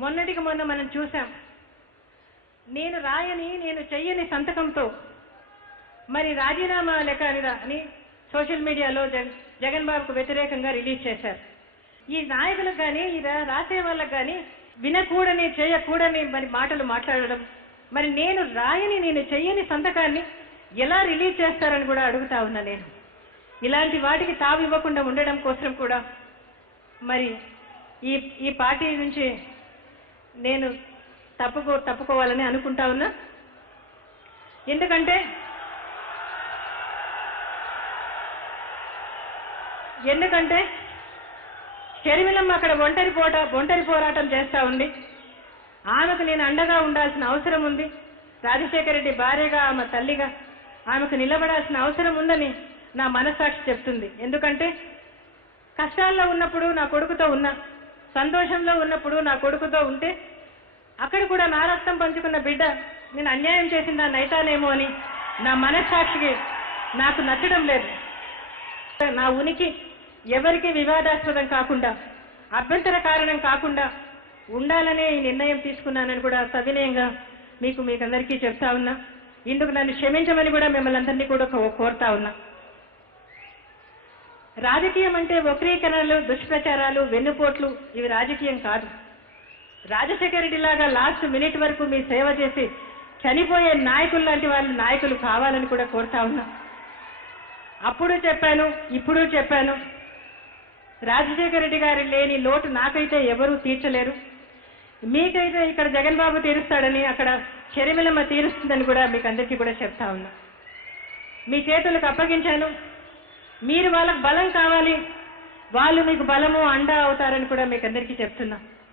మొన్నటికి మొన్న మనం చూసాం. నేను రాయని, నేను చెయ్యని సంతకంతో మరి రాజీనామా లెక్క అని సోషల్ మీడియాలో జగన్ బాబుకు వ్యతిరేకంగా రిలీజ్ చేశారు. ఈ నాయకులకు కానీ, ఈ రాసే వాళ్ళకు కానీ వినకూడని, చేయకూడని మరి మాటలు మాట్లాడడం, మరి నేను రాయని, నేను చెయ్యని సంతకాన్ని ఎలా రిలీజ్ చేస్తారని కూడా అడుగుతా ఉన్నా. నేను ఇలాంటి వాటికి తావు ఇవ్వకుండా ఉండడం కోసం కూడా మరి ఈ పార్టీ నుంచి నేను తప్పుకోవాలని అనుకుంటా ఉన్నా. ఎందుకంటే షర్మిలమ్మ అక్కడ ఒంటరి పోరాటం చేస్తూ ఉంది. ఆమెకు నేను అండగా ఉండాల్సిన అవసరం ఉంది. రాజశేఖర రెడ్డి భార్యగా, ఆమె తల్లిగా ఆమెకు నిలబడాల్సిన అవసరం ఉందని నా మనస్సాక్షి చెప్తుంది. ఎందుకంటే కష్టాల్లో ఉన్నప్పుడు నా కొడుకుతో ఉన్నా, సంతోషంలో ఉన్నప్పుడు నా కొడుకుతో ఉంటే అక్కడ కూడా నా రక్తం పంచుకున్న బిడ్డ నేను అన్యాయం చేసిన దాన్ని అయితానేమో అని నా మనస్సాక్షికి నాకు నచ్చడం లేదు. నా ఉనికి ఎవరికి వివాదాస్పదం కాకుండా, అభ్యంతర కారణం కాకుండా ఉండాలనే ఈ నిర్ణయం తీసుకున్నానని కూడా సవినయంగా మీకందరికీ చెప్తా ఉన్నా. ఇందుకు నన్ను క్షమించమని కూడా మిమ్మల్ని అందరినీ కూడా కోరుతా ఉన్నా. రాజకీయం అంటే వక్రీకరణలు, దుష్ప్రచారాలు, వెన్నుపోట్లు ఇవి రాజకీయం కాదు. రాజశేఖర రెడ్డి లాగా లాస్ట్ మినిట్ వరకు మీ సేవ చేసి చనిపోయే నాయకులు లాంటి వాళ్ళు నాయకులు కావాలని కూడా కోరుతా ఉన్నా. అప్పుడు చెప్పాను, ఇప్పుడు చెప్పాను, రాజశేఖర రెడ్డి గారి లేని లోటు నాకైతే ఎవరూ తీర్చలేరు. మీకైతే ఇక్కడ జగన్ బాబు తీరుస్తాడని, అక్కడ షర్మిలమ్మ తీరుస్తుందని కూడా మీకు అందరికీ కూడా చెప్తా ఉన్నా. మీ చేతులకు అప్పగించాను. మీరు వాళ్ళకు బలం కావాలి, వాళ్ళు మీకు బలము అండ అవుతారని కూడా మీకు అందరికీ చెప్తున్నా.